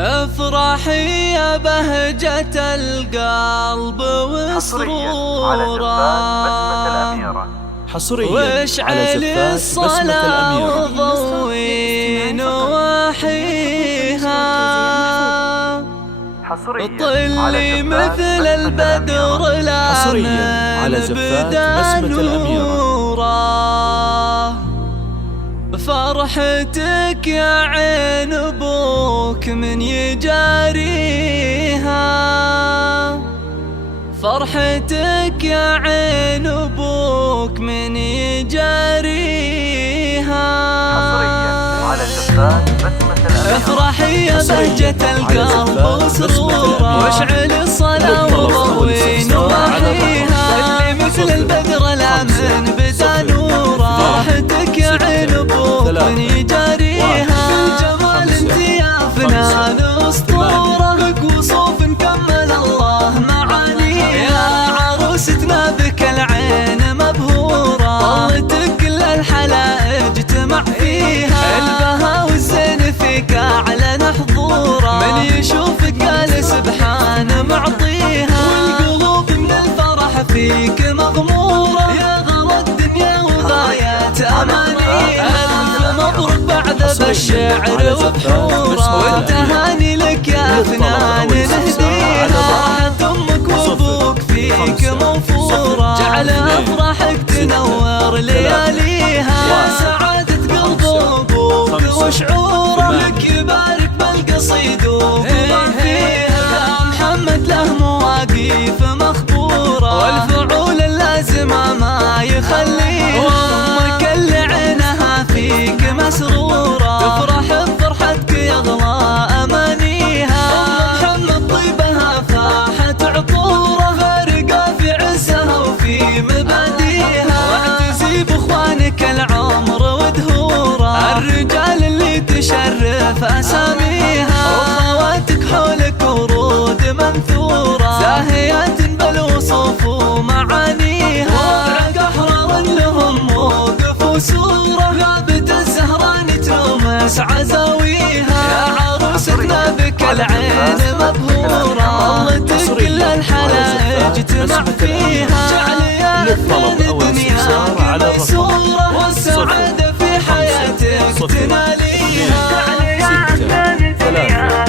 افرحي يا بهجة القلب وسروره، واشعل الصلاة وضوي نواحيها، طلي مثل البدر لا من بدا نوره. فرحتك يا عين ابوك من يجاريها، فرحتك يا عين ابوك من يجاريها. افرحي يا بهجة القلب وسروره، واشعل الصلاة وضوي نواحيها، اللي مثل البدر لا من بدا نوره. فرحتك يا عين ابوك من يجاريها، بالجمال انت يا فنان اسطورة، بك وصوف كمل الله معانيها. يا عروستنا بك العين مبهورة، طلتك كل الحلائج اجتمع فيها، البها والزين فيك اعلن حضوره، من يشوفك قال سبحان معطيها، والقلوب من الفرح فيك مغمورة، يا غرى الدنيا وغايات امانيها. الف مبروك بعد بالشعر وبحوره، والتهاني لك يا فنان نهديها، راحت امك وابوك فيك موفوره، جعل افراحك تنور لياليها، يا سعادة قلب ابوك وشعوره، لك يبارك بالقصيد وما فيها، يا محمد له مواقيف مخبوره، والفعول اللازمه ما يخليها، امك اللي عينها فيك مسروره، تفرح بفرحتك يغلى امانيها، ام محمد طيبها فاحت عطوره، فارقه في عزها وفي مباديها، واعتزي باخوانك العمر ودهوره، الرجال اللي تشرف اساميها، واخواتك حولك ورود منثوره، زاهيات بالوصوف ومعانيها، وضعك احرار لهم موقف وسوره، غابة الزهران تلومس عزاويها، يا عروستنا بك العين مبهوره، ظلتك كل الحلائج اجتمع فيها، جعل يا اثنين الدنيا ميسوره، والسعاده في حياتك تناليها، جعل يا اثنين الدنيا